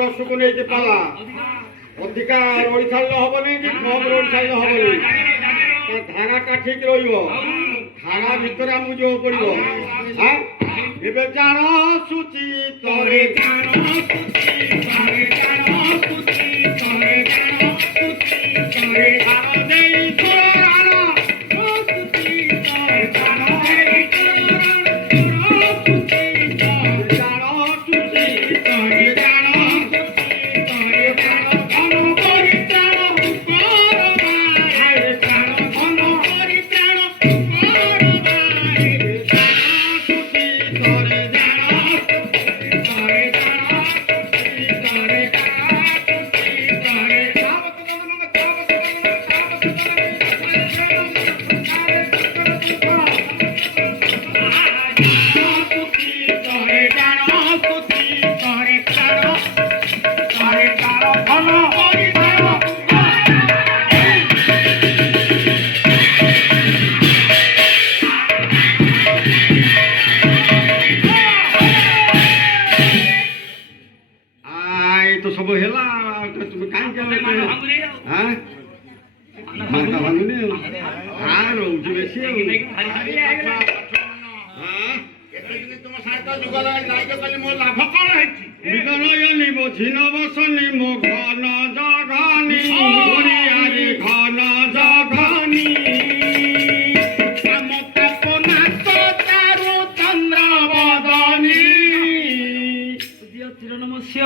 रस को नहीं पाला अधिका रही सारे हेनी कि कम रही सारे हेनी धाराटा ठीक धारा भितर आमको जो पड़ो हाँ एबे जान सुची तोरे जान सुची तोरे जान सुची तोरे जान सुची तोरे जान देई तोराना सुची तोरे जान देई तोराना सुची तोरे जान सुची तोरे जान सुची तोरे जान धन करी प्राण करबा हे प्राण धन करी प्राण करबा हे जान सुची तोरे जान सुची तोरे जान सुची तोरे जान सुची तोरे तो सब हेला तुम काई के हां माता भांगने हां रोज बेसी हां एते दिन तुम साथ जुगल नायक कली मो लाभ कोन हैछि बिगनयनी बोझिन बसनी मो घन जगानी ओरियारे घन जगानी समत कोना तो चारु चंद्र बदनी दियो तिरनमस्य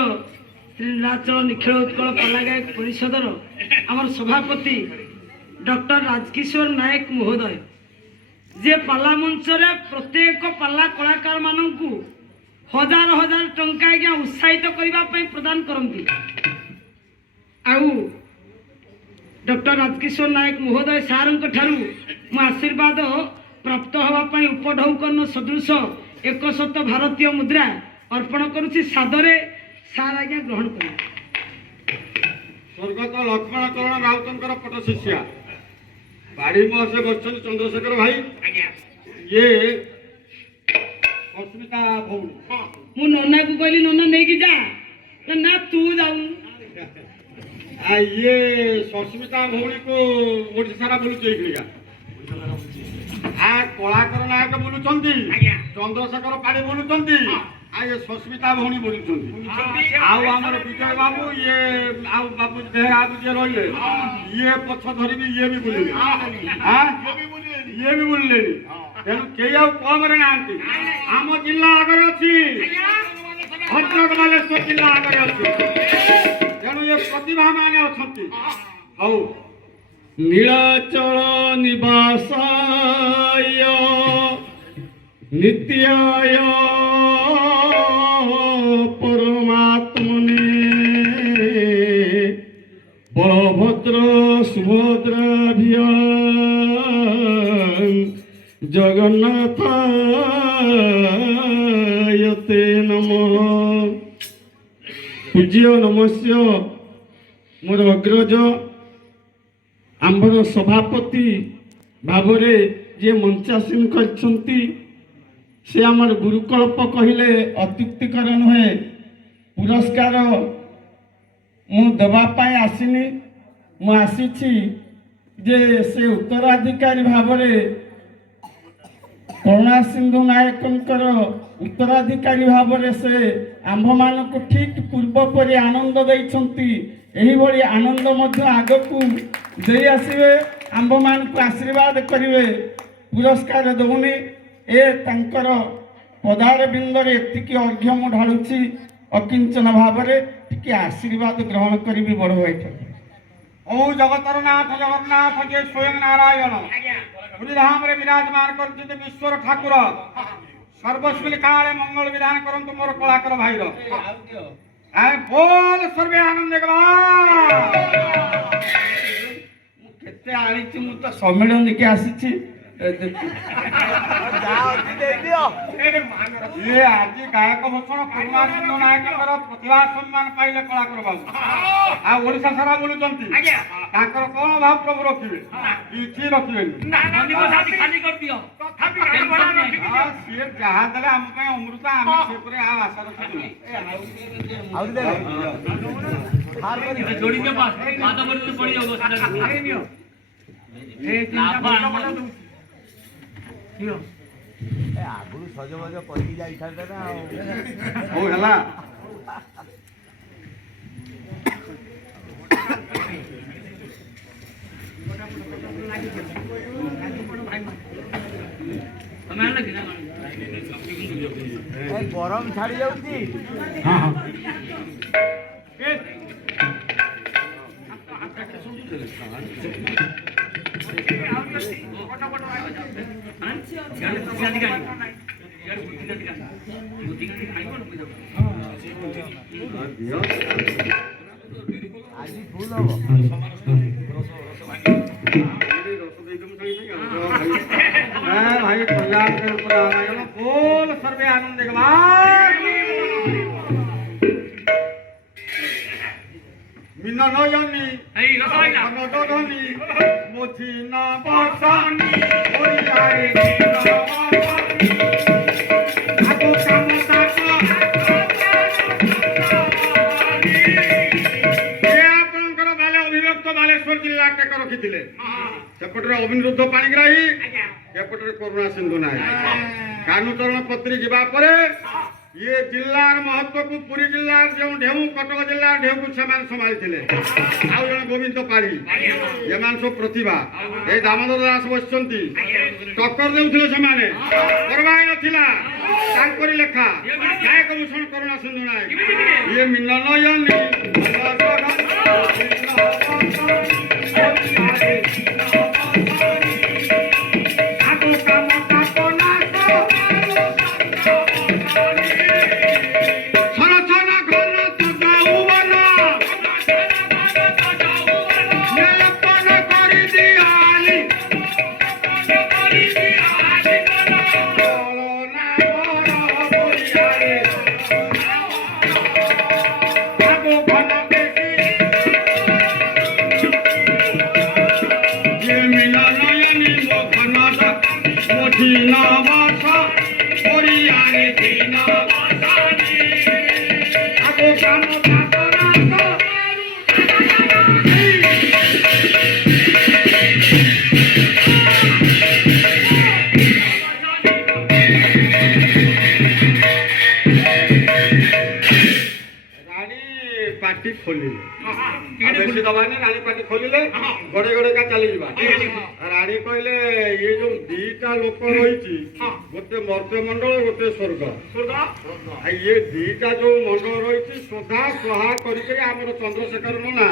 श्री नीलाचल निखिल उत्कल पाला गायक परिषदर आमर सभापति डॉक्टर राजकिशोर नायक महोदय जे पाला मंच रे प्रत्येक पाला कलाकार मानू हजार हजार टंका आज्ञा उत्साहित करने प्रदान करती आउ डॉक्टर राजकिशोर नायक महोदय सार मु आशीर्वाद प्राप्त होगापी उपढौकन सदृश 100 भारतीय मुद्रा अर्पण करुच्ची सादरे सार आज्ञा ग्रहण कर स्वर्गत लक्ष्मण करण राउतर पट शिष्या बाड़ी बस बच्चन चंद्रशेखर भाई ये अस्मिता भौणी मु नन्ना को कहली नन्ना नहीं कि जा ना तू जाऊ ये सस्मिता भौणी को ओडिशा सारा बोलु चेखलिया कलाकार नायक बोलुचंती चंद्रशेखर पाड़ी बोलुचंती ये सस्मिता भौणी बोलुचंती आमर विजय बाबू ये बाबू बेहरा बाबू जे रही ये पछ धरी ये भी बोलिले ये भी बोलिले तेणु कई कम ना आम जिला आगे अच्छी भद्रक बालेश्वर जिला आगे अच्छी तेणु ये प्रतिभा माने अच्छा हौ नीलाचल निवासाय नित्याय परमात्मने बलभद्र सुभद्राभ्यां जगन्नाथाय ते नमः। पूज्य नमस्य मोर अग्रज आंबर सभापति भावरे जे मंचासीन करछंती से आमर गुरुकल्प कहले अत्युक्तिकर नुहे पुरस्कार मु देवापाई आसिनी मु आसीछि जे से उत्तराधिकारी भावरे करुणा सिंधु नायकंकर उत्तराधिकारी भावरे से आंभ मानक ठीक पूर्व परि आनंद दैछंती एही भली आनंद मध्य आगकू दे आसीबे आंभ मानक आशीर्वाद करिवे पुरस्कार दौनी ए तांकर पदार बिंदरे एतिकी अर्घ्य मु ढालुछि अकिंचन भावरे टिके आशीर्वाद ग्रहण करिबी बड़ बैठक ओ जगतर नाथ जगन्नाथ जे स्वयं नारायण पुरीधाम रे विराजमान करते विश्वर ठाकुर सर्वस्वी काले मंगल विधान करंतु मोर कलाकार भाईर आय बोल सर्वे आनंद केते आलिछि मु तो सम्मेलन के आसीछि ये आज गायक भूषण करुणा सिंह नायकଙ୍କର ପ୍ରତିଭା ସମ୍ମାନ ପାଇଲେ କଳାକାର ବାବୁ ଆଉ ଓଡ଼ିଶା ସାରା ବୁଲୁଛନ୍ତି ତାଙ୍କର କଣ ଭାବ ପ୍ରଭୁ ରଖିବେ କିଛି ରଖିବେନି ସିଏ ଯାହା ଦେଲେ ଆମ ପାଇଁ ଅମୃତ ଆମେ ସେପରି ଆଉ ଆଶା ରଖିଛୁ ଆଗରୁ ସଜବାଜ କରିକି ଯାଇଥାନ୍ତେ ନା ହଉ ହେଲା ଗରମ ଛାଡି ଯାଉଛି ଆଜି ଫୁଲ ହବ भाई कल्याण के ऊपर बोल सर्वे आनंद मिन्न नयनी धनी मोथी न बसानी ओरियारे आगो काम ताको ये आपनकर बाले अभिव्यक्त बालेश्वर जिल्ला टेक रखिथिले सेपटरे अभिनिरुद्ध पाणिग्राही एपटे करुणा सिंधु नायक कानुचरण पत्री जीवा परे ये जिल्लार महत्व को पूरी जिल्लार जो ढेउ कटक जिल्ला ढेउ को समान संभाली थिले आउ जण गोविंद पाड़ी एमान सब प्रतिभा ए दामोदर दास बसचंती टक्कर देउथिले समाने परवाई नथिला तांकरी लेखा गायक भूषण करुणा सिंधु नायक ये मिलन नयनी पार्टी खोलिले बेसी दबानी रानी पार्टी खोलिले गड़े गड़े का चली जीवा रानी कहले ये जो दीटा लोक रही गोटे मर्त्य मंडल गोटे स्वर्ग ये दीटा जो मंडल रही श्रद्धा स्वाहा करके आमर चंद्रशेखर नना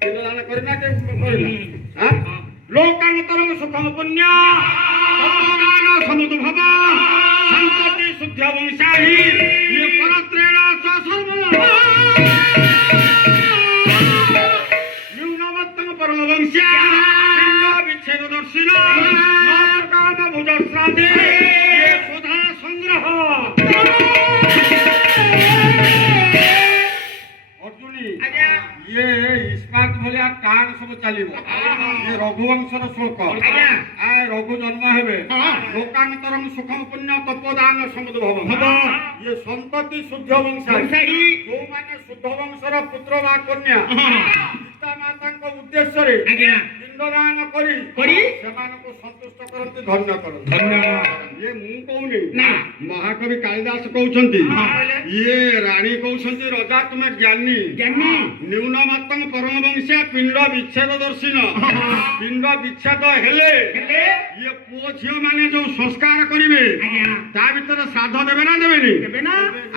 तीन जन करना के करना लोकांतरम सुखम पुण्य समुद भव संतति शुद्ध वंशाही ये परत्रेण विच्छेद दर्शन भुज श्राद्धे सुधा संग्रह अर्जुनी ये इस्पात भलिया टाण सब चलिबो ये रघुवंशर शुल्क आ रघु जन्म हेबे लोकांतरम सुखम पुण्य तपोदान समुद भव ये संतति शुद्ध वंशाही जो माने शुद्ध वंशर पुत्र वा कन्या माता उद्देश्य पिंडदान को संतुष्ट करते धन्य कर ये मु कहूनी महाकवि कालिदास कहते ये रानी कहते रजा तुम्हें ज्ञानी न्यून मातंग परम वंशिया पिंड विच्छेद दर्शन पिंड विच्छेद हेले ये पुओ झील माने जो संस्कार करेंगे ता भीतर श्राद्ध देवे ना देवे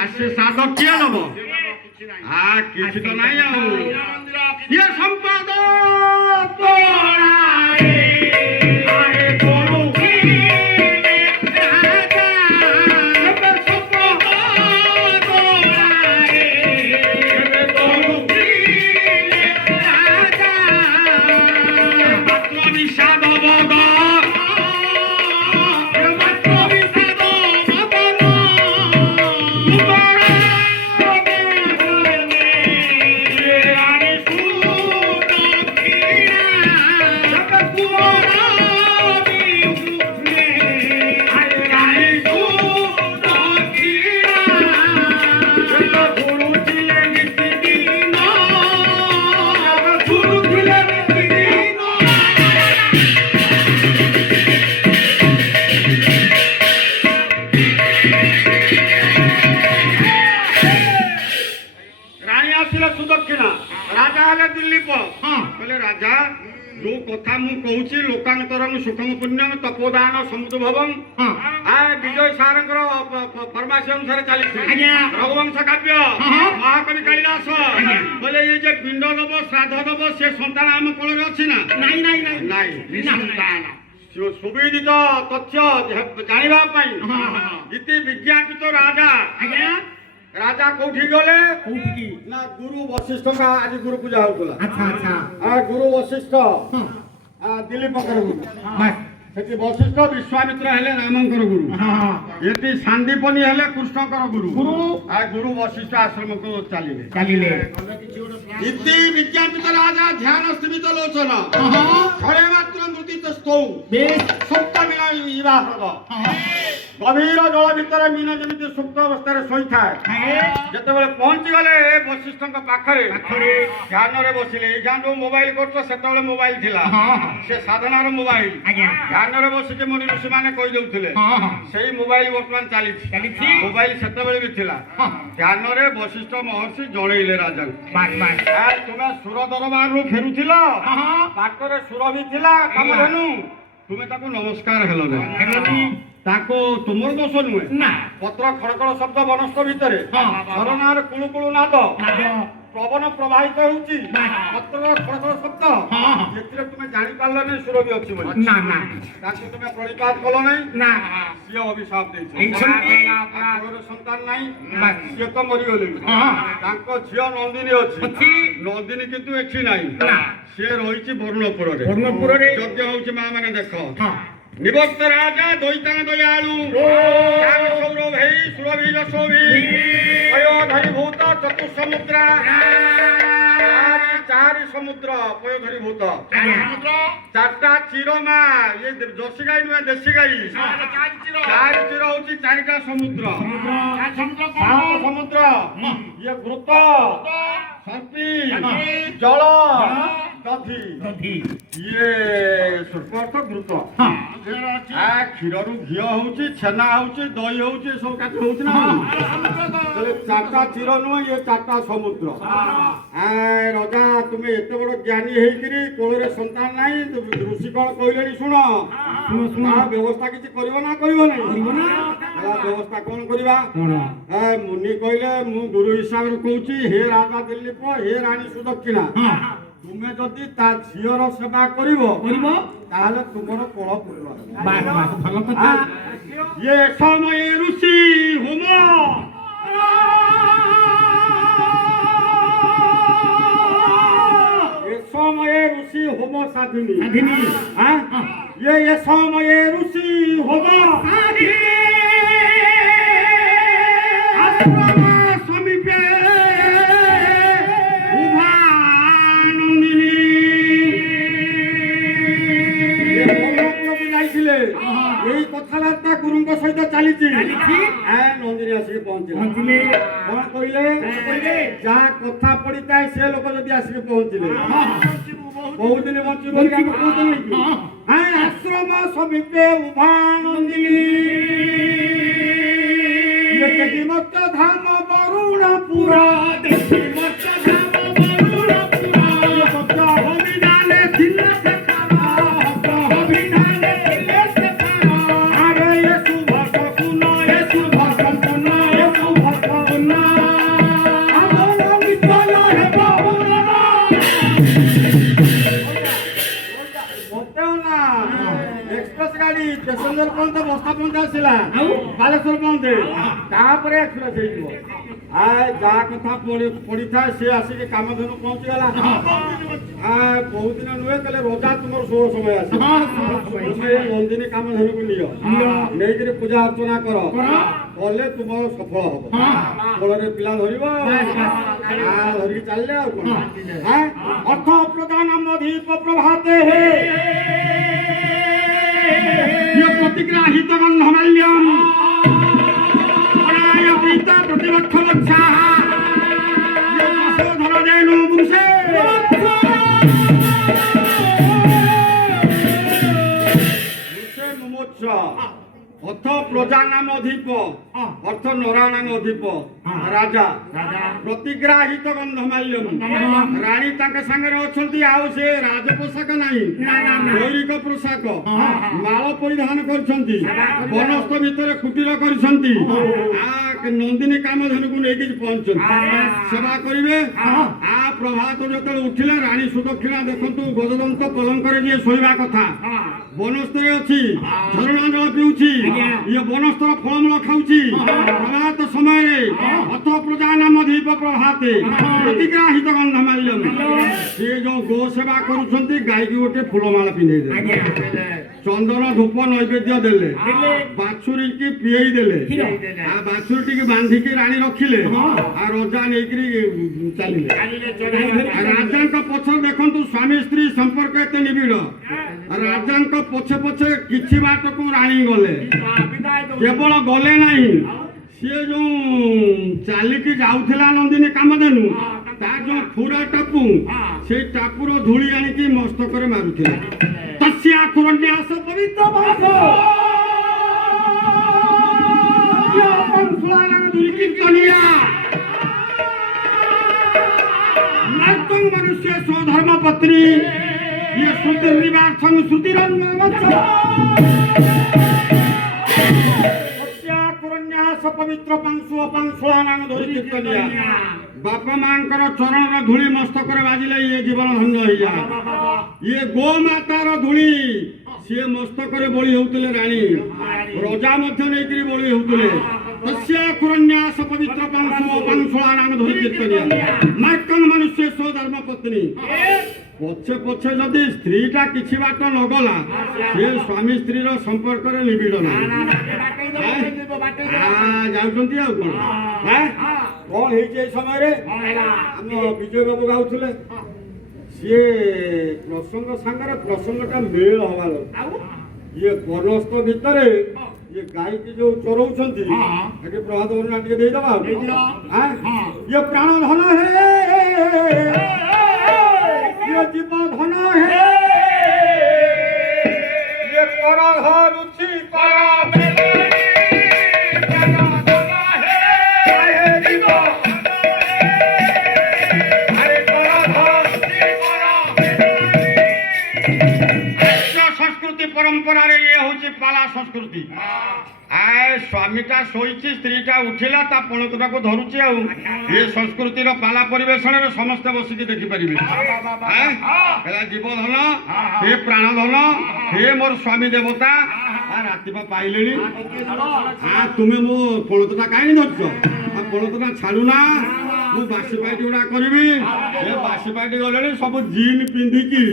से श्राद्ध किए दब किसी तो नहीं ये संपद जो कथा मु कहूची लोकांतरं सुखम पुण्यम तपोदान समुद्भवम विजय सारंकर फरमासी अनुसार चली रघुवंश काव्य महाकवि कालिदास बोले ये जे पिंड दब श्राद्ध दब से संतान आम कोल अच्छी ना सुविदित तथ्य जानवा इति विज्ञापित राजा राजा कौठी गले ना गुरु वशिष्ठ का आज गुरु पूजा होतला गुरु वशिष्ठ दिलीप गुरु सेठी वशिष्ठ विश्वामित्र हेले रामंकर गुरु एति सांदीपनी हेले कृष्णकर गुरु गुरु वशिष्ठ आश्रम को चलिले इति विज्ञापित राजा ध्यान स्थित लोचन खड़े मात्र मृतित स्तौ सप्त मिला विवाहद गभीर जल भितर मीन जमी सुप्त अवस्था शोई था जिते पहुंची गले वशिष्ठ पाखरे ध्यान बसिले जो मोबाइल कर मोबाइल थिला से साधनार मोबाइल ध्यान बसिके मुनि ऋषि मैंने कहीदे से मोबाइल बर्तमान चली मोबाइल से भी थिला ध्यान वशिष्ठ महर्षि जनइले राजा तुम्हें सुर दरबार रू फेरुथिल पाटरे सुर भी थिला कामधेनु तुम्हें ताको नमस्कार हेलो ताको तुमर दोष नुहे पत्र खड़खड़ शब्द वनस्थ भितर झरणार कुलुकुलु नाद पवन प्रवाहित होउची पत्र खड़खड़ शब्द जेतिरे तुमे जानि पारलो नै सुर भी अछि बोली ताको तुमे प्रणिपात कलो नै सिए अभिशाप देछि संतान नै सिए तो मरि गेले ताको झियो नंदिनी अछि नंदिनी किंतु एछि नै से रहिछि वर्णपुर रे यज्ञ होउछि मा माने देखो निभक्त राजा द्वैतांग दयालु सौरभ है सुरभि रसोभि पयोधरी भूत चतुसमुद्रा चारि समुद्र पयोधरी भूत चारटा चिरमा ये जर्सी गाई नुहे देशी गाई चारि चिर होची चारिटा समुद्र समुद्र ये घृत सर्पी जल दधी ये सुपर्थ घृत क्षीर रु घी होची छेना होची दही होची सब काच होची ना चारटा चिर नुह ये चारटा समुद्र राजा तुम्हें एत बड़ ज्ञानी होकरी कोल संतान ना ऋषि कौन कहले शुण व्यवस्था किसी कर व्यवस्था कौन करवा मुनि कहले मु गुरु हिसाब से कहूँ हे राजा दिलीप हे राणी सुदक्षिणा तुम्हें जदि ता झीर सेवा ताहले तुमर कोल पूर्ण ये समय ऋषि होम समय ऋषि होम साधिनी ये समय ऋषि होम समीपे यही कथबार्ता गुरु सहित चली नंदिनी आसिक पहुंचले कौन कहले जहाँ कथा पड़ी था से लोक जदि आसिक पहुंचले बहुत दिन बची आश्रम समीपे उभा नंदिनी मत धाम बरुणपुरा पैसेंजर पहुंचा बस्ता पहुंचा आसला बालेश्वर पहुंचे एक्सप्रेस जहाँ कथा पड़ी था सी आसिक कामधेनु पहुंचीगला बहुत दिन नुहे कहले रोजा तुम शोर समय आस नंदिनी कामधेनु को नहीं पूजा अर्चना कर कले तुम सफल हम फल पिला धर धरिकी चलले अर्थ प्रदान मधीप प्रभाते प्रतिग्राहित गंधमाल्यम प्रीता प्रतिवक्ष वत्साः ये वसोधर जैनो पुरुषे मुमुक्ष অর্থ প্রজা নাম অধিপ অর্থ নরা নাম অধিপ রাজা প্রতিগ্রাহিত গন্ধমাল্যম রানী তাଙ୍କ ସାଙ୍ଗରେ ଅଛନ୍ତି ଆଉ ସେ ରାଜ ପୋଷାକ ନାହିଁ ଦୈରିକ ପୋଷାକ ମାଳ ପରିଧାନ କରିଛନ୍ତି ବନସ୍ଥ ଭିତରେ କୁଟୀର କରିଛନ୍ତି ନନ୍ଦିନୀ କାମଧେନୁକୁ ନେଇକି ପହଞ୍ଚଛନ୍ତି ସେବା କରିବେ ପ୍ରଭାତ ଯେତେବେଳେ ଉଠିଲେ ରାଣୀ ସୁଦକ୍ଷିଣା ଦେଖନ୍ତୁ ଗଜଦନ୍ତ ପଲଙ୍କରେ ଯିଏ ଶୋଇବା କଥା ବନସ୍ଥରେ ଅଛି ଝରଣା ଜଳ ପିଉଛି ଇଏ ବନସ୍ଥର ଫଳମୂଳ ଖାଉଛି ପ୍ରଭାତ ସମୟରେ ଅଥ ପ୍ରଜା ନାମ ଦୀପ ପ୍ରଭାତେ ପ୍ରତିଗ୍ରାହିତ ଗନ୍ଧମାଲ୍ୟମ ସିଏ ଯୋଉ ଗୋ ସେବା କରୁଛନ୍ତି ଗାଈକି ଗୋଟେ ଫୁଲମାଳ ପିନ୍ଧେଇ ଦେଲେ ଚନ୍ଦନ ଧୂପ ନୈବେଦ୍ୟ ଦେଲେ ବାଛୁରୀକି ପିଏଇ ଦେଲେ ବାଛୁରୀଟିକି ବାନ୍ଧିକି ରାଣୀ ରଖିଲେ ରଜା ନେଇକିରି ଚାଲିଲେ ରାଜାଙ୍କ ପଛରେ ଦେଖନ୍ତୁ ସ୍ୱାମୀ ସ୍ତ୍ରୀ ସମ୍ପର୍କ ଏତେ ନିବିଡ଼ ରାଜାଙ୍କ ପଛେ ପଛେ କିଛି ବାଟକୁ ରାଣୀ ଗଲେ କେବଳ ଗଲେ ନାହିଁ ସିଏ ଯୋଉ ଚାଲିକି ଯାଉଥିଲା ନନ୍ଦିନୀ କାମଧେନୁ ତା ଯୋଉ ଖୁରା ଟାପୁ ସେଇ ଟାପୁର ଧୂଳି ଆଣିକି ମସ୍ତକରେ ମାରୁଥିଲେ ତସ୍ୟା କୁରନ୍ୟାସ ପବିତ୍ର मनुष्य स्वधर्म पत्नी ये श्रुति निवार्थम पवित्र बापा मांकर चरण धूली मस्तक बाजिले ये जीवन धन्य हो जाए ये गो मातार धूली सी मस्तक बड़ी होते राणी रजा नहीं बड़ी होते तस्यान्यास पवित्र मनुष्य स्वधर्म पत्नी पछे पछे जदि स्त्रीटा किछि बाट न गला से स्वामी स्त्री संपर्क निबिड़ ना जाउछंती आ कोन कौन है समय आम विजय बाबू गाउले सी प्रसंग सांगे प्रसंगटा मेल हवा ये वनस्थ भितर ये गाय की जो चोरौछंती प्रभात वर्णा टे देदबा ये प्राण धन है ये जीव धन है ये कर रुचि संस्कृति परंपरा रे ये होची पाला संस्कृति आए स्वामीटा शोईची स्त्रीटा उठिला ता पणतटा को धरुची आ ये संस्कृति रो पाला परिवेषण रे समस्त बसिकी देखि परिबे हेला जीव धन हे प्राण धन हे मोर स्वामी देवता राति पा पाइलेनी तुमे मो पणतटा काई धरछो पणतटा छाडू ना मु बासी पार्टी गुड़ा करी ये बासी पार्टी गले सब जीन पिंधिकी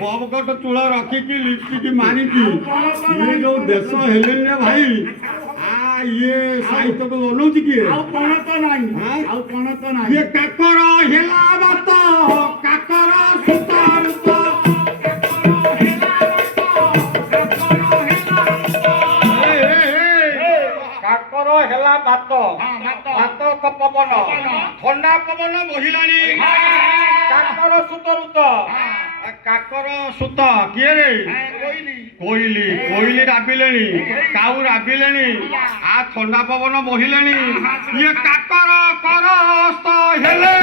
पबकट चूल रखिकी लिपस्टिक मारिकी ये जो देश हेले भाई ये साहित्य को बनौची किए ये काकर हेला बात काकर सुतार काकर हेला बात बात पवन ठंडा पवन बहिलानी काकर सुत रुत काकर सुत किए रे कोइली कोइली राबिलेनी काऊ राबिलेनी आ ठंडा पवन बहिलेनी ये काकर करस्त हेले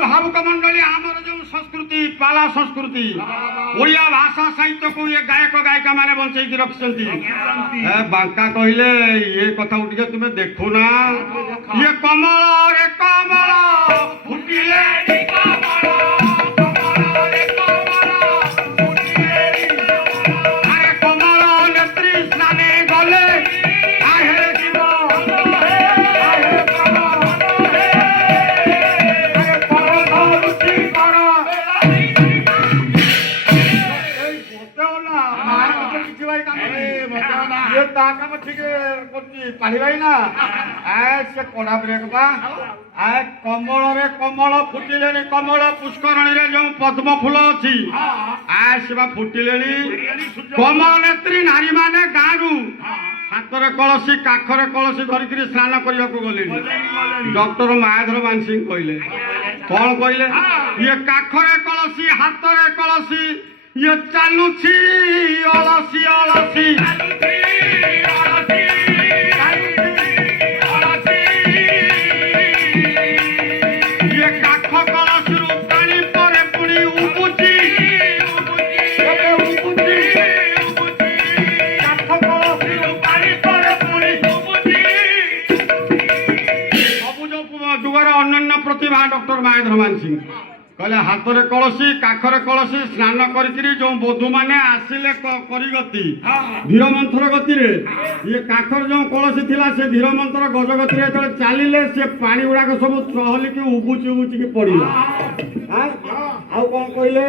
भावुक मंडली आमर जो संस्कृति पाला संस्कृति ओडिया भाषा साहित्य को ये गायक गायिका माने बंचैकी रखिसंती बांका कहले ये कथा उठिके तुमे देखो ना ये कमल रे कमल फुटिले नी कमल कमल रे कमल फुटिले नी अरे कमल नेत्री स्नाने गले आहे जीव आहे कमल आहे परध रुचि कर ये ताकम ठीक करती पाली भाई ना से कोड़ा ब्रेक बा कमल रे कमल फुटिले कमल पुष्करणी रे जो पद्म फूल अच्छी से फुटिले कमल नेत्री नारी माने गाँव ହାତରେ କଳସି କାଖରେ କଳସି ଧରିକିରି ସ୍ନାନ କରିବାକୁ ଗଲେଣି। ଡକ୍ଟର ମାୟାଧର ମାନସିଂ କହିଲେ କଣ କହିଲେ? ଇଏ କାଖରେ କଳସି ହାତରେ କଳସି ଇଏ ଚାଲୁଛି ଅଳସି ଅଳସି ଇଏ କାଖ କଳସିରୁ ପାଣି ପରେ ପୁଣି ଉବୁଛି କାଠ କଳସିରୁ ପାଣି ପରେ ପୁଣି ଉବୁଛି। ସବୁଜ ଯୁଗର ଅନନ୍ୟ ପ୍ରତିଭା ଡକ୍ଟର ମାୟାଧର ମାନସିଂ କହିଲେ ହାତରେ କଳସି କାଖରେ କଳସି ସ୍ନାନ କରିକିରି ଯୋଉ ବଧୂମାନେ ଆସିଲେ କରିଗତି ଧୀର ମନ୍ଥର ଗତିରେ ଇଏ କାଖରେ ଯୋଉ କଳସି ଥିଲା ସେ ଧୀର ମନ୍ଥର ଗଜ ଗତିରେ ଯେତେବେଳେ ଚାଲିଲେ ସେ ପାଣି ଗୁଡାକ ସବୁ ଚହଲିକି ଉବୁଚିକି ପଡିଲା। ଆଉ କଣ କହିଲେ?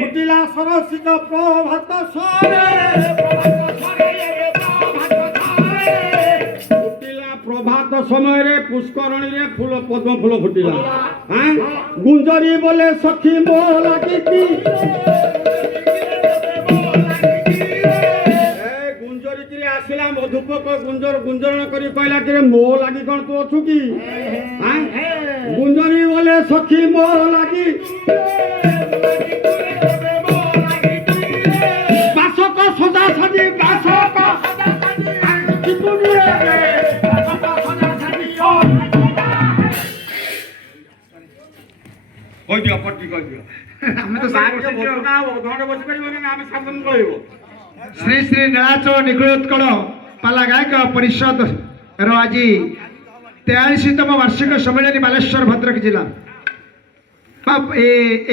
ଫୁଟିଲା ସରସିତ ପ୍ରଭାତ ସ୍ୱରେ ପ୍ରଭାତ ସମୟରେ ପୁଷ୍କରଣୀରେ ଫୁଲ ପଦ୍ମ ଫୁଲ ଫୁଟିଲା। ଗୁଞ୍ଜରୀ ବୋଲେ ସଖୀ ମୋ ଲାଗିକି ଗୁଞ୍ଜରିକିରି ଆସିଲା ମଧୁପକ ଗୁଞ୍ଜରଣ କରି କହିଲା କି ମୋ ଲାଗି କଣ ତୁ ଅଛୁ କି? ଗୁଞ୍ଜରୀ ବୋଲେ ସଖୀ ମୋ ଲାଗି ବାସକ ସଦା ସାଜି ବାସକ କହିଦିଅ ପଟି କହିଦିଅ। ଆମେ ତ ଶ୍ରୀ ଶ୍ରୀ ନୀଳାଚଳ ନିଗୂଢ଼ୋତ୍କଳ ପାଲା ଗାୟକ ପରିଷଦର ଆଜି 43ତମ ବାର୍ଷିକ ସମ୍ମିଳନୀ ବାଲେଶ୍ୱର ଭଦ୍ରକ ଜିଲ୍ଲା।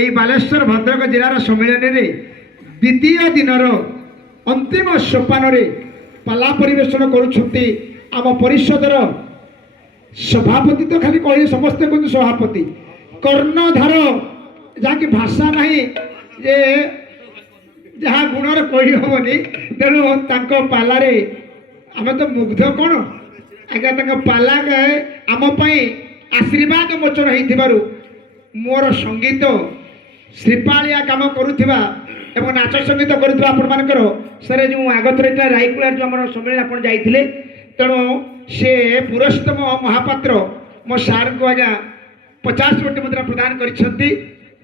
এই ବାଲେଶ୍ୱର ଭଦ୍ରକ ଜିଲ୍ଲାର ସମ୍ମିଳନୀରେ ଦ୍ୱିତୀୟ ଦିନର ଅନ୍ତିମ ସୋପାନରେ ପାଲା ପରିବେଷଣ କରୁଛନ୍ତି ଆମ ପରିଷଦର ସଭାପତି। ତ ଖାଲି କହିଲେ ସମସ୍ତେ କୁହନ୍ତୁ ସଭାପତି କର୍ଣ୍ଣଧାର ଯାହାକି ଭାଷା ନାହିଁ ଯେ ଯାହା ଗୁଣରେ କହି ହେବନି। ତେଣୁ ତାଙ୍କ ପାଲାରେ ଆମେ ତ ମୁଗ୍ଧ କ'ଣ ଆଜ୍ଞା ତାଙ୍କ ପାଲା ଆମ ପାଇଁ ଆଶୀର୍ବାଦ ମୋଚନ ହେଇଥିବାରୁ ମୋର ସଙ୍ଗୀତ ଶ୍ରୀପାଳିଆ କାମ କରୁଥିବା ଏବଂ ନାଚ ସଙ୍ଗୀତ କରୁଥିବା ଆପଣମାନଙ୍କର ସାର୍ ଯେଉଁ ଆଗଥର ହେଇଥିଲା ରାଇକୁଳାର ଯେଉଁ ଆମର ସମ୍ମିଳନୀ ଆପଣ ଯାଇଥିଲେ। ତେଣୁ ସେ ପୁରସ୍ତମ ମହାପାତ୍ର ମୋ ସାର୍ଙ୍କୁ ଆଜ୍ଞା 50 କୋଟି ମୁଦ୍ରା ପ୍ରଦାନ କରିଛନ୍ତି।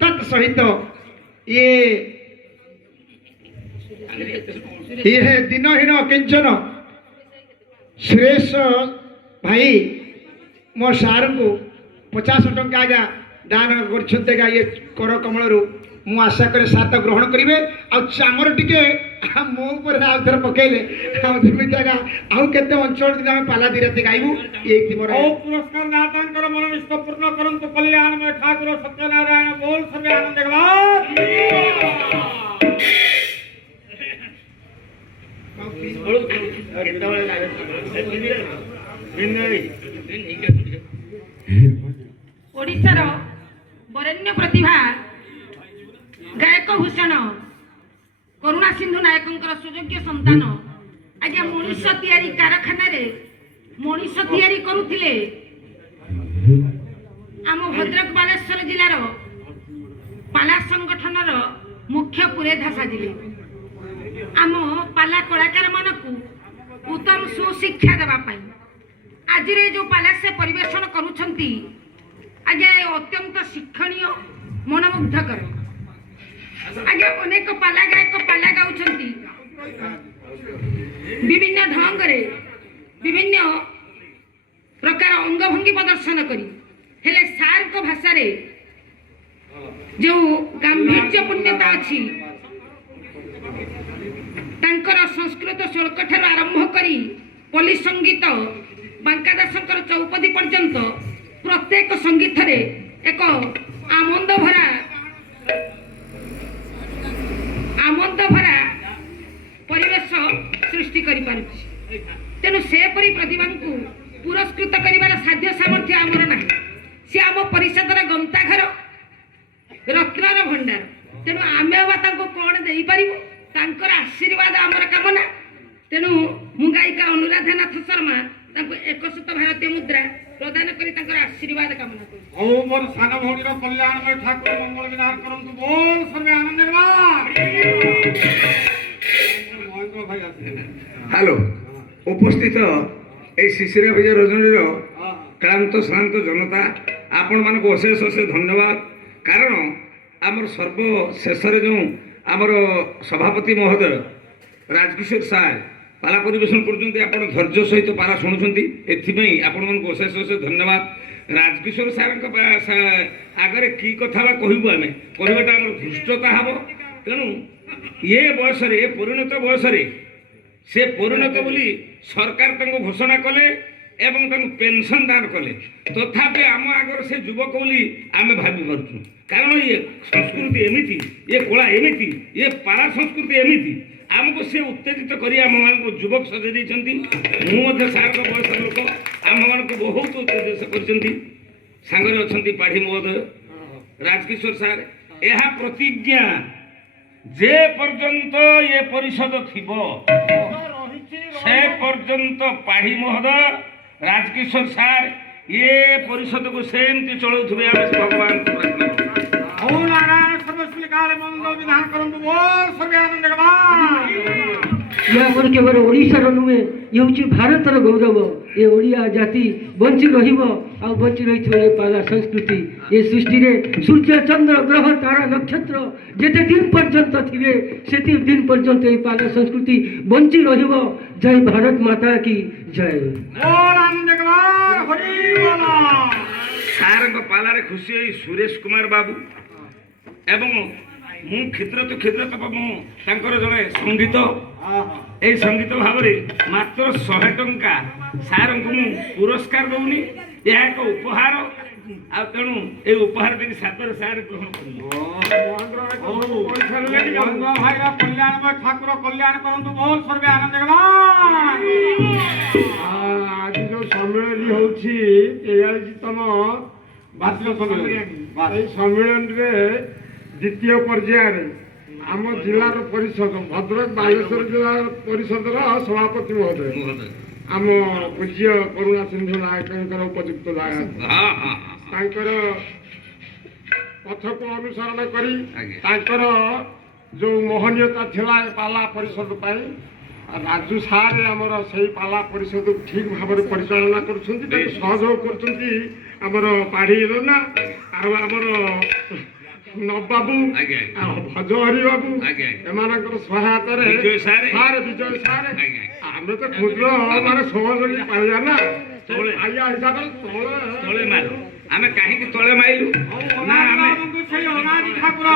ତତ୍ ସହିତ ଇଏ ଦିନହୀନ କିଞ୍ଚନ ସୁରେଶ ଭାଇ ମୋ ସାର୍ଙ୍କୁ 50 ଟଙ୍କା ଆଜ୍ଞା ଦାନ କରିଛନ୍ତି। ଆଜ୍ଞା ଇଏ କର କମଳରୁ ମୁଁ ଆଶା କରେ ସାର୍ ତ ଗ୍ରହଣ କରିବେ। ଆଉ ଆମର ଟିକେ ମୋ ଉପରେ ଆଉ ଥରେ ପକେଇଲେ ଆଉ ଯେମିତି ଆଜ୍ଞା ଆଉ କେତେ ଅଞ୍ଚଳ ଆମେ ପାଲା ଦି ରାତି ଗାଇବୁ। ଏଇଠି ମୋର ପୁରସ୍କାର ଦାତାଙ୍କର ମନୋନିଷ୍ଠ ପୂର୍ଣ୍ଣ କରନ୍ତୁ କଲ୍ୟାଣମୟ ଠାକୁର ସତ୍ୟନାରାୟଣ ବୋଲ ସର୍ବେ ଆନନ୍ଦ ଓଡ଼ିଶାର ବରେଣ୍ୟ ପ୍ରତିଭା ଗାୟକ ଭୂଷଣ କରୁଣା ସିନ୍ଧୁ ନାୟକଙ୍କର ସୁଯୋଗ୍ୟ ସନ୍ତାନ ଆଜ୍ଞା ମଣିଷ ତିଆରି କାରଖାନାରେ ମଣିଷ ତିଆରି କରୁଥିଲେ। ଆମ ଭଦ୍ରକ ବାଲେଶ୍ୱର ଜିଲ୍ଲାର ପାଲା ସଂଗଠନର ମୁଖ୍ୟ ପୁରେଧା ସାଜିଲେ। ଆମ ପାଲା କଳାକାର ମାନଙ୍କୁ ଉତ୍ତମ ସୁଶିକ୍ଷା ଦେବା ପାଇଁ ଆଜିର ଯେଉଁ ପାଲା ସେ ପରିବେଷଣ କରୁଛନ୍ତି ଆଜ୍ଞା ଅତ୍ୟନ୍ତ ଶିକ୍ଷଣୀୟ ମନମୁଗ୍ଧକର। ଆଜ୍ଞା ଅନେକ ପାଲା ଗାୟକ ପାଲା ଗାଉଛନ୍ତି ବିଭିନ୍ନ ଢଙ୍ଗରେ ବିଭିନ୍ନ ପ୍ରକାର ଅଙ୍ଗଭଙ୍ଗୀ ପ୍ରଦର୍ଶନ କରି, ହେଲେ ସାର୍ଙ୍କ ଭାଷାରେ ଯେଉଁ ଗାମ୍ଭୀର୍ଯ୍ୟପୂର୍ଣ୍ଣତା ଅଛି ତାଙ୍କର ସଂସ୍କୃତ ଶ୍ଳୋକ ଠାରୁ ଆରମ୍ଭ କରି ପଲ୍ଲୀ ସଙ୍ଗୀତ ବାଙ୍କା ଦାସଙ୍କର ଚୌପଦୀ ପର୍ଯ୍ୟନ୍ତ ପ୍ରତ୍ୟେକ ସଙ୍ଗୀତରେ ଏକ ଆନନ୍ଦ ଭରା ପରିବେଶ ସୃଷ୍ଟି କରିପାରୁଛି। ତେଣୁ ସେପରି ପ୍ରତିଭାଙ୍କୁ ପୁରସ୍କୃତ କରିବାର ସାଧ୍ୟ ସାମର୍ଥ୍ୟ ଆମର ନାହିଁ। ସେ ଆମ ପରିଷଦର ଗନ୍ତାଘର ରତ୍ନର ଭଣ୍ଡାର। ତେଣୁ ଆମେ ବା ତାଙ୍କୁ କ'ଣ ଦେଇପାରିବୁ? ତାଙ୍କର ଆଶୀର୍ବାଦ ଆମର କାମନା। ତେଣୁ ମୁଁ ଗାୟିକା ଅନୁରାଧାନାଥ ଶର୍ମା ତାଙ୍କୁ 61 ଭାରତୀୟ ମୁଦ୍ରା ପ୍ରଦାନ କରି ତାଙ୍କର ଆଶୀର୍ବାଦ କାମନା କରୁଛି। ଆଉ ମୋର ସାନ ଭଉଣୀର କଲ୍ୟାଣମୟ ଠାକୁର ମଙ୍ଗଳ ବିଧାନ କରନ୍ତୁ ବୋଲ ସର୍ବେ ଆନନ୍ଦ ହ୍ୟାଲୋ उपस्थित ए शिशिर विजय रजनी क्लांत श्रांत जनता आपण मान को अशेष अशेष धन्यवाद। कारण आमर सर्वशेष जो आमर सभापति महोदय राजकिशोर सार पाला परिवेशन कर धैर्य सहित पाला शुणुंट एथि आपण मान को अशेष अशेष धन्यवाद। राजकिशोर सार आगे कि कथा कहबू आम कहवाटा आम धृष्टता हम तेणु ये बयस परिणत बयस से परिणत बोली सरकार घोषणा कले एवं पेंशन दान कले तथापि आम आगर से युवक बोली आम भावी पार्छु। कारण ये संस्कृति एमती ये कला एमती ये पारा संस्कृति एमती आमको से उत्तेजित कर आम मान युवक सजे मुझे सार बयस लोक आम मान बहुत उत्तेजित कर अच्छा पाढ़ी महोदय राजकिशोर सार यह प्रतिज्ञा जे पर्यंत ये परिषद थिब से पर्यंत पाढ़ी महोदय राजकिशोर सार ये परिषद को सेमती चलाउथिबे भगवान को प्रार्थना केवल ओडिशार नुहे ये हूँ भारतर गौरव ये ओडिया जाति बंची बंची रही पाला संस्कृति ये सृष्टि रे सूर्य चंद्र ग्रह तारा नक्षत्र जेते दिन पर्यंत थे से दिन पर्यंत ये पाला संस्कृति बंची जय भारत माता की जय। सार पालारे खुशी हुई सुरेश कुमार बाबू एवं मु क्षिद्र तो जड़े संगीत ये संगीत भाव मात्र 100 टंका सार को पुरस्कार दौनी यह एक उपहार आ तेणु ये उपहार देखिए सातर सार ग्रहण ठाकुर कल्याण करंतु बहुत सर्वे आनंद आज जो सम्मेलन होती तम वार्षिक सम्मेलन सम्मेलन द्वितीय पर्यायर आम जिलार परिषद भद्रक बालेश्वर जिला परिषद सभापति महोदय आम पूज्य करुणा सिंधु नायक उपयुक्त तांकर पथ को अनुसरण कर जो मोहनीयता थिला पाला परिषद राजू सारे आमर से पाला परिषद को ठीक भाव परिचालना कर सहयोग कर पाढ़ी रना आमर नबाबू भजहरी बाबू एम सहायता विजय सारे आम तो क्षुद्र माने सहयोगी पाइया ना आया हिसाब आम कहीं तले माइलु ठाकुर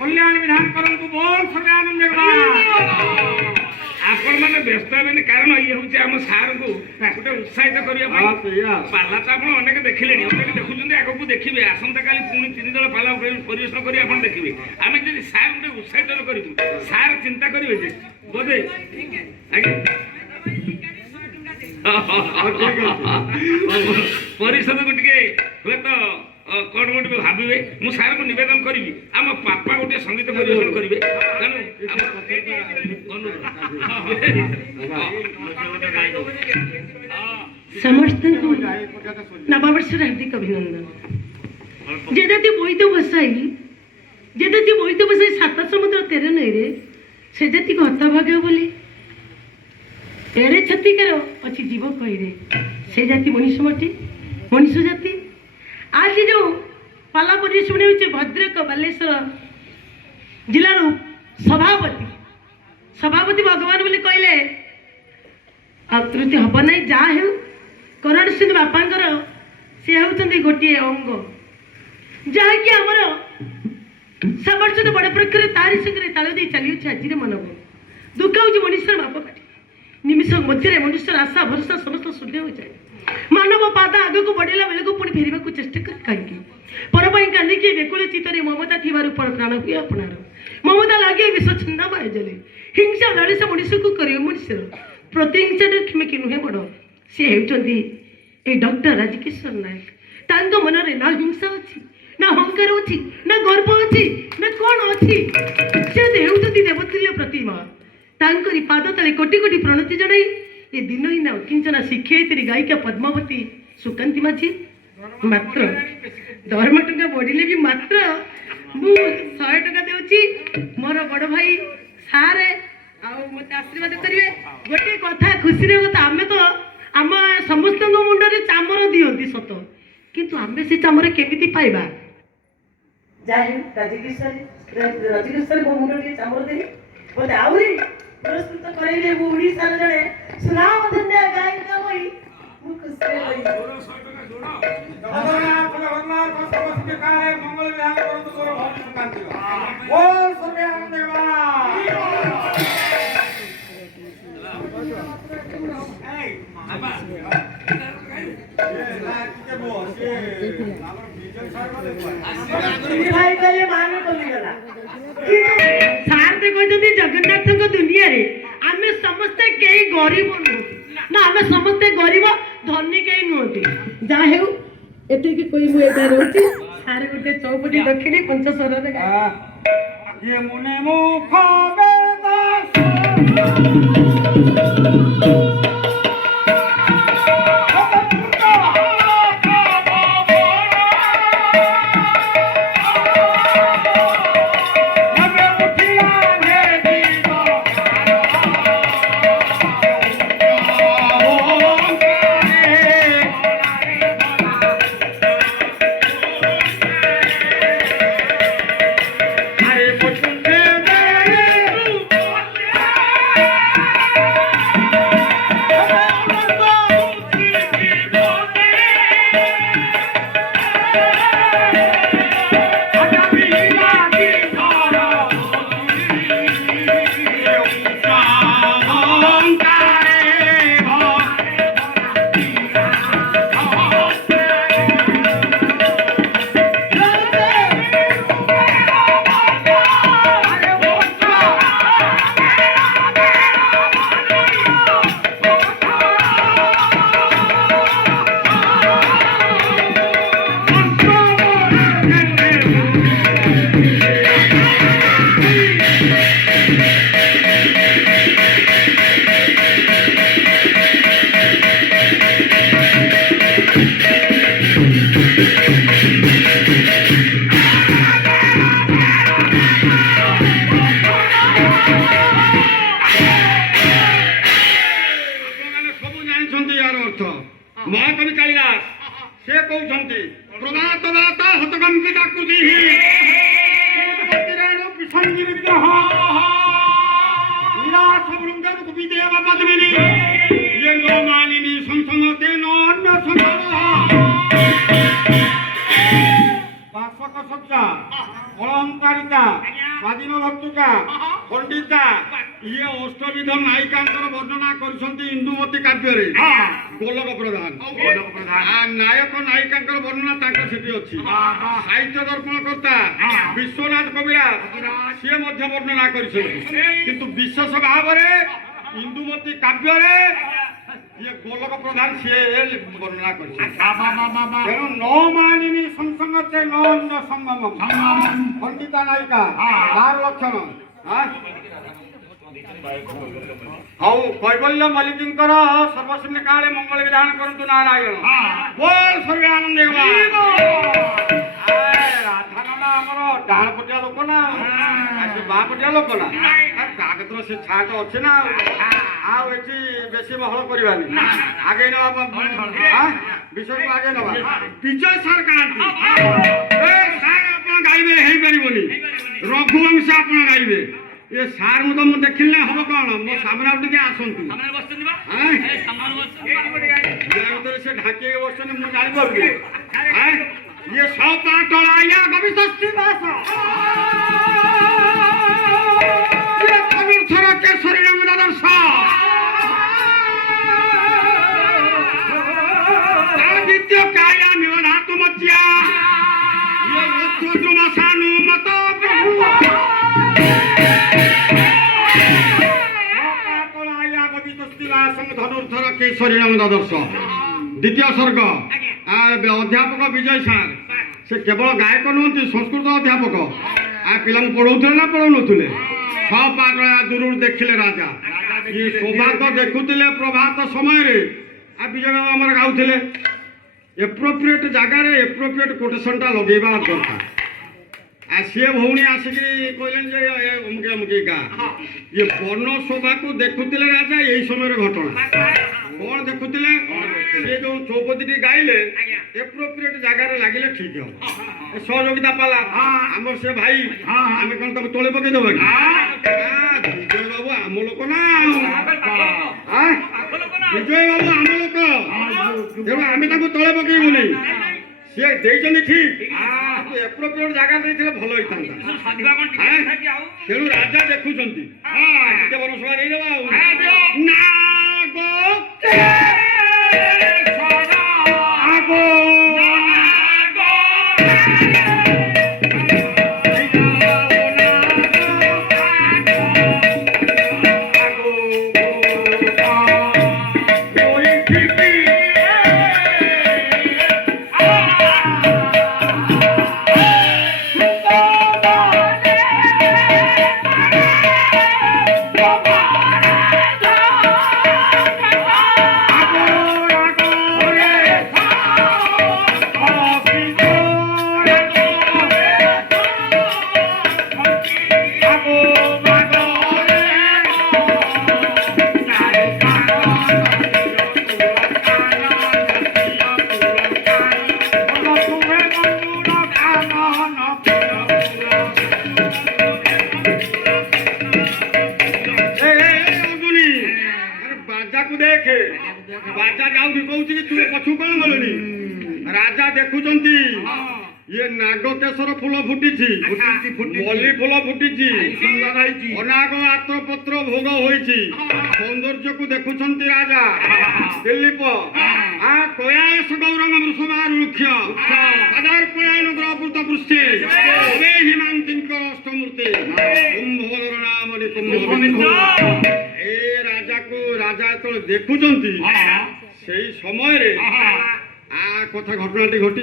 कल्याण विधान करंतु बोल सके आनंद आपण मैंने व्यस्त हे कारण ये हूँ आम सार को गोटे उत्साहित करने पाला तो आप अनेक देखिले अनेक देखुं आग को देखिए आसंता काली पुणी 3 दल पाला परिवेशन कर देखिए आम जब सार गोटे उत्साहित करूँ सार चिंता करेंगे बोधे परिषद को टे हे तो कौन गोटे भावे मुझे सार को नवेदन करी आम पापा गोटे संगीत परिवेशन करेंगे समस्त नववर्ष हार्दिक अभिनंदन जेदाती बोईत बसाई सात समुद्र 13 नई से जाती को हतभाग्य बोली एड़े क्षतिकार अच्छी जीव कही से जाति मनुष्य मटी मनुष्य जाति आज जो पाला परिवेशन होती भद्रक बालेश्वर जिलार सभापति भगवान बोली कहले आकृति हम ना जहाँ हो करण सिंह बापांकर सी होती गोटे अंग जहाँकि आमर समर्थ बड़ प्रकार तारी संगे ताल दे चली आज मनक दुख हूँ मनुष्य बाप काटी निमिष मध्य मनुष्य आशा भरोसा समस्त शून्य हो जाए मानव पाद आग को बढ़ेला बेल को पुणी फेर को चेष्टा कर कहीं पर कांदिकी बेकुल चित्तर ममता थी प्राण हुए अपनार ममता लगे विष छंदा बाय जले हिंसा लाड़सा मनुष्य को कर मनुष्य प्रतिहिंसा क्षमे कि नुहे बड़ सी होती डॉक्टर राजकिशोर नायक मन में ना हिंसा अच्छी ना अहंकार अच्छी ना गर्व अच्छी ना कौन अच्छी से होती देवतुल्य प्रतिमा तांकरी पाद तले कोटि कोटि प्रणति जनाई ये दिन ही ना किंचना शिक्षयित्री गायिका पद्मावती सुकांती माझी मात्र दरमा टंका बढ़िले भी मात्र मु 100 टका देउची मोर बड़ भाई सारे ଆଉ ମତେ ଆଶୀର୍ବାଦ କରିବେ। ଗୋଟେ କଥା ଖୁସିର କଥା, ଆମେ ତ ଆମ ସମସ୍ତଙ୍କ ମୁଣ୍ଡରେ ଚାମର ଦିଅନ୍ତି ସତ, କିନ୍ତୁ ଆମେ ସେ ଚାମର କେମିତି ପାଇବା? ଯାହା ହେଉ ରଜକିଶୋରୀ ମୋ ମୁଣ୍ଡରେ ଟିକେ ଚାମର ଦେଲି, ମତେ ଆହୁରି ପୁରସ୍କୃତ କରାଇଲେ। ମୁଁ ଓଡ଼ିଶାର ଜଣେ ସୁନାମଧନ୍ୟ ଗାୟିକା ହୋଇ ମୁଁ ଖୁସିରେ ରହିବି। ଭାଇ କହିଲେ ମାନ କମିଗଲା, ସାର୍ ତ କହିଛନ୍ତି ଜଗନ୍ନାଥଙ୍କ ଦୁନିଆରେ ଆମେ ସମସ୍ତେ କେହି ଗରିବ ନୁହନ୍ତି ନା, ଆମେ ସମସ୍ତେ ଗରିବ, ଧନୀ କେହି ନୁହନ୍ତି। ଯାହା ହେଉ ଏତିକି କହି ମୁଁ ଏଇଟା ରହୁଛି। ସାର୍ ଗୋଟେ ଚୌପଟି ଦକ୍ଷିଣୀ ପଞ୍ଚସ୍ୱରରେ ये मुने मुख वेदास महाकवि कालिदास से कहते प्रभात बाता हतकंपी डाकुति संजीव विग्रह निराश वृंदन कुपिते पद्मिनी ये नो मालिनी संसंगते नो अन्य संसार वासक सत्ता अलंकारिता स्वाधीन भक्तुका पंडिता ये अष्टविध नायिकांकर वर्णना करछंती इंदुमती काव्य रे गोलक प्रधान नायक नायिकांकर वर्णना तांकर सेठी अछि साहित्य दर्पण कर्ता विश्वनाथ कविराज से मध्य वर्णना करछंती किंतु विशेष भाव रे इंदुमती काव्य रे ये गोलक प्रधान से वर्णना करछंती तेणु नौ मानिनी संसंगते नौ अन्य संगम पंडिता नायिका तार लक्षण हौ कैवल्य मल्लिकींकर सर्वशून्य काले मंगल विधान करंतु नारायण बोल सर्वे आनंद राधानंद आमर डाण पटिया लोक ना बा पटिया लोक ना कागतर से छाट अच्छे ना आठी बेसी बहल करवानी आगे ना विषय को आगे नवा विजय सर कहती सार आप गाइबे हो पारे रघुवंश आप गाइबे ये सार मु तो देखिले हम कौन मो सामने टे आसतु से ढाकी बसन मुझे जानी ये सब पाटलाया कवि थर केसरी रंग दर्श आदित्य काया धातु मचिया ये मसानु मत धनुर्धर केशरी रंग दर्श द्वितीय सर्ग अध्यापक विजय सार से केवल गायक नुहति संस्कृत अध्यापक पिला पढ़ाऊे ना पढ़ाऊन सपाटया दूर देखिले राजा ये शोभा तो देखुले प्रभात समय विजय बाबू आम गाँव एप्रोप्रिएट जगार एप्रोप्रिएट कोटेशन टा लगे दरकार আর সে ভৌণী আসিকি কইলেন যে অমুকে অমুকে গা ইয়ে বর্ণ শোভাକୁ দেখুଥିଲେ রাজা এই সময়ের ঘটনা কোন দেখুଥିଲେ সে যে চৌপদীটি গাইলে এপ্রোপ্রিয়েট জায়গায় লাগিলে ঠিক হবে সহযোগিতা পালা আমার সে ভাই আমি কোন তাকে তলে পকাই দেব বিজয় বাবু আম লোক না বিজয় বাবু আম লোক তেমন আমি তাকে তলে পকাইবুনি সে ଦେଇଛନ୍ତି ঠিক এপ্রোপ্রিয়েট জায়গা ଦେଇଥିଲେ ଭଲ ହେଇଥାନ୍ତା ତେଣୁ ରାଜା ଦେଖୁଛନ୍ତି ଟିକେ ବନସଭା ଦେଇଦେବା ଆଉ राजा जाऊ कहूँ तुम पछू कौन गलुनी राजा देखुंती ये नाग केशर फूल फुटी मल्ली फूल फुटी अनाग आत्र पत्र भोग होती सौंदर्य को देखुंट राजा दिलीप कयास गौरंग वृषभारुक्ष हजार पयान ग्रहपूत पृष्ठे अवे हिमांति अष्टमूर्ति कुंभर नाम कुंभ ए राजा को राजा तो देखुंट से समय रे कथा घटनाटी घटी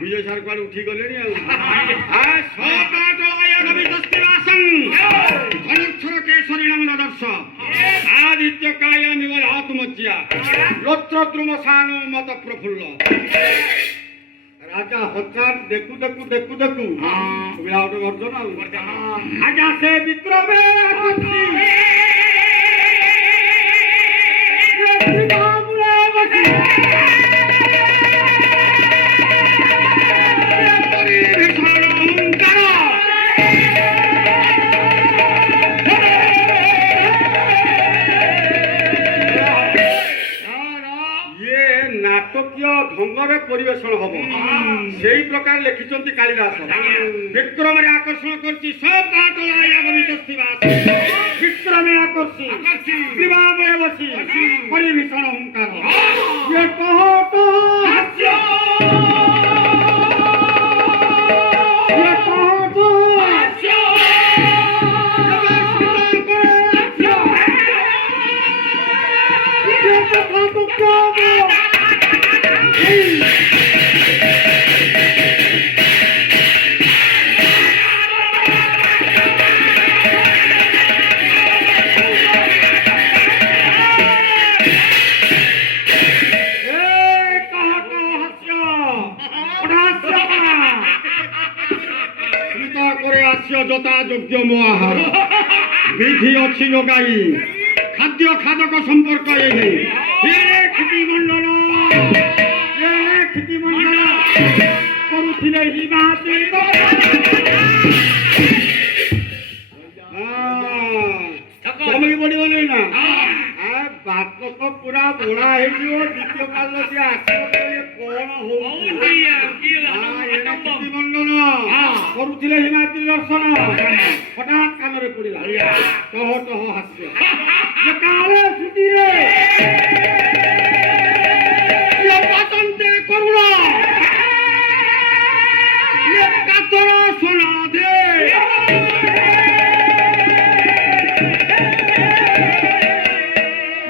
विजय सार कुआड़ उठी गले दर्श आदित्य कायामिव धातुमज्या लोत्रद्रुम सानो मत प्रफुल्ल राजा हठात देखु देखु देखु देखु विराट गर्जन राजा से विक्रमे ढंगरे परिवेशन हम से प्रकार लिखिं कालिदास विक्रम आकर्षण कर विक्रमे आकर्षी विवाह बसी परिभीषण ओंकार ये যথা যোগ্য মহাহার বিধি অছি যোগাই খাদ্য খাদক সম্পর্ক ক্ষিতিমণ্ডল করুলে কমি পড়িবনি না বাপ তো পুরা বড়া হয়েଯିବ দ্বিতীয় কাল সে আসিব কଣ হଉଛି ক্ষিতিমণ্ডল କରୁଥିଲେ ହିମାଦ୍ରି ଦର୍ଶନ ହଠାତ୍ କାନରେ ପଡ଼ିଲା ଟହ ଟହ ହାସ୍ୟ କାଳେ ସୁଧୀରେ କରୁଣ କାତର সোনা দে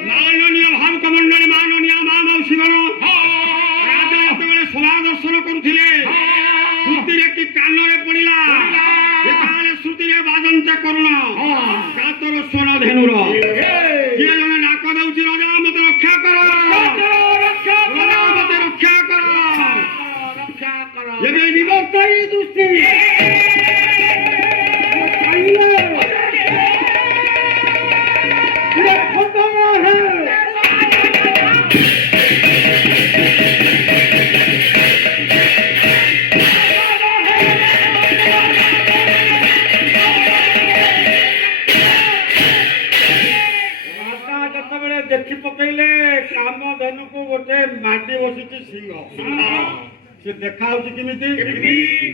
মাননীয় ভাব কমণ্ডলী মাননীয় মা মাউসীগণ রাজা যেତେବେଳେ ସଭା ଦର୍ଶନ କରୁଥିଲେ শ্রুতিরে কি কানরে পড়িলা একালে শ্রুতিরে বাজন্তে করুণ কাতর সোন ধেনুর কিয়ে জনে ডাক দেউছি রাজা মতে রক্ষা কর মতে রক্ষা কর ଏବେ ନିବର୍ତ୍ତ ଦୃଷ୍ଟି କାମଧେନୁକୁ ଗୋଟେ ମାଟି ବସିଛି ସିଂହ ସେ ଦେଖା ହଉଛି କେମିତି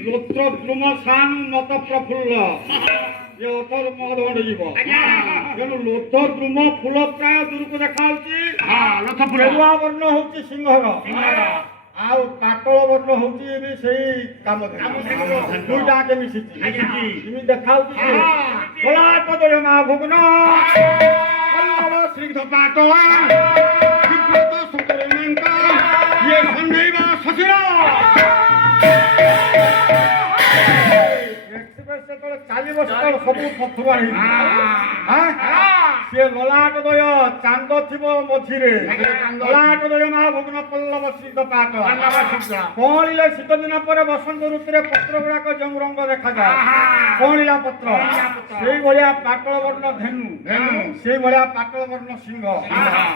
ଲୋତ୍ରୋଦ୍ରୁମ ସାନୁ ନତ ପ୍ରଫୁଲ୍ଲ ଏ ଅଥର ମହଦଣ୍ଡ ଯିବ ତେଣୁ ଲୋତ୍ରୋଦ୍ରୁମ ଫୁଲ ପ୍ରାୟ ଦୂରକୁ ଦେଖା ହଉଛି ଫେରୁଆ ବର୍ଣ୍ଣ ହଉଛି ସିଂହର ଆଉ ପାଟଳ ବର୍ଣ୍ଣ ହଉଛି ବି ସେଇ କାମଧେନୁ ଦୁଇଟା ଆଗେ ମିଶିଛି ଯେମିତି ଦେଖା ହଉଛି ମା ଭୁବନ ଶ୍ରୀଧ ପାଟଳ ବିବ୍ରତ ସୁତରଙ୍କ ଇଏ ସନ୍ଦେହ ଶଶୀର ଯେତେବେଳେ ଚାଲିବ ସେତେବେଳେ ସବୁ ପଥୁଆ ହେଇଯିବ ସିଏ ଲଲାଟ ଦୟ ଚାନ୍ଦ ଥିବ ମଝିରେ ଲଲାଟ ଦୟ ମା ଭୁବନ ପଲ୍ଲବ ଶ୍ରୀଧ ପାଟଳ କଅଁଳିଲେ ଶୀତ ଦିନ ପରେ ବସନ୍ତ ଋତୁରେ ପତ୍ର ଗୁଡାକ ଯେଉଁ ରଙ୍ଗ ଦେଖାଯାଏ କଅଁଳିଲା ପତ୍ର ସେଇଭଳିଆ ପାଟଳ ବର୍ଣ୍ଣ ଧେନୁ ସେଇଭଳିଆ ପାଟଳ ବର୍ଣ୍ଣ ସିଂହ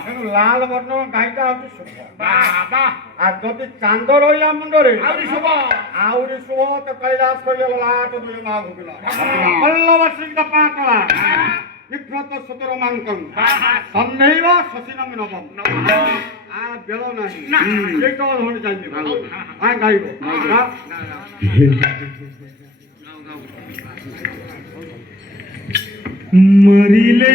ତେଣୁ ଲାଲ ବର୍ଣ୍ଣ ଗାଈଟା ହଉଛି ଶୁଭ ଆଉ ଯଦି ଚାନ୍ଦ ରହିଲା ମୁଣ୍ଡରେ ଆହୁରି ଶୁଭ ତ କୈଳାସ କହିଲେ ଲଲାଟ ଦୟ ମା ଭୁବନ ପଲ୍ଲବ ଶ୍ରୀଧ ପାଟଳ ବିବ୍ରତ ସୁତରମାଙ୍କଂ ସନ୍ଦେହ ଶଶୀନଂ ନବମ୍ ବେଳ ନାହିଁ ସେଇ ତ ଧଣି ଚାଲିବ ଗାଇବ ମରିଲେ